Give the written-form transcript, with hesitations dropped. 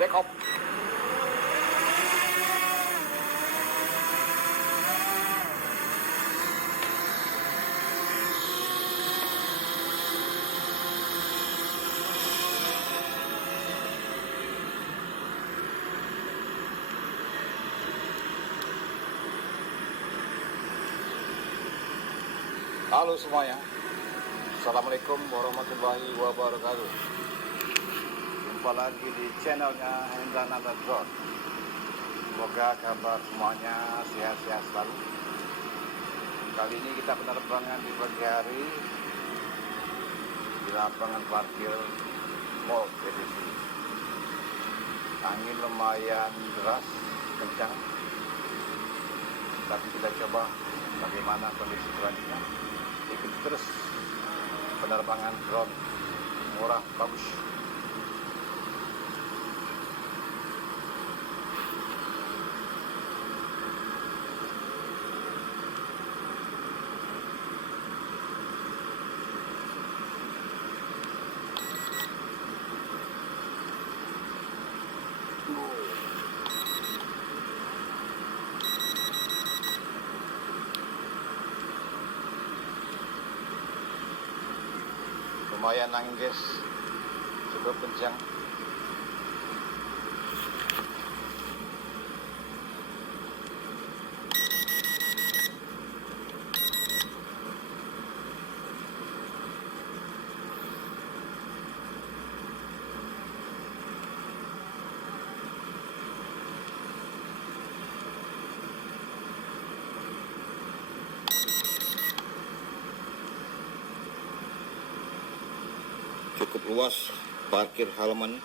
Back up. Halo semuanya, Assalamualaikum warahmatullahi wabarakatuh. Jumpa lagi di channelnya Hendranata Drone. Semoga kabar semuanya sehat-sehat selalu. Kali ini kita penerbangan di pagi hari di lapangan parkir Mall PDC. Angin lumayan deras, kencang, tapi kita coba bagaimana kondisi selanjutnya. Ikuti terus penerbangan drone murah bagus. Lumayan angin guys, cukup kencang. Cukup luas parkir halaman.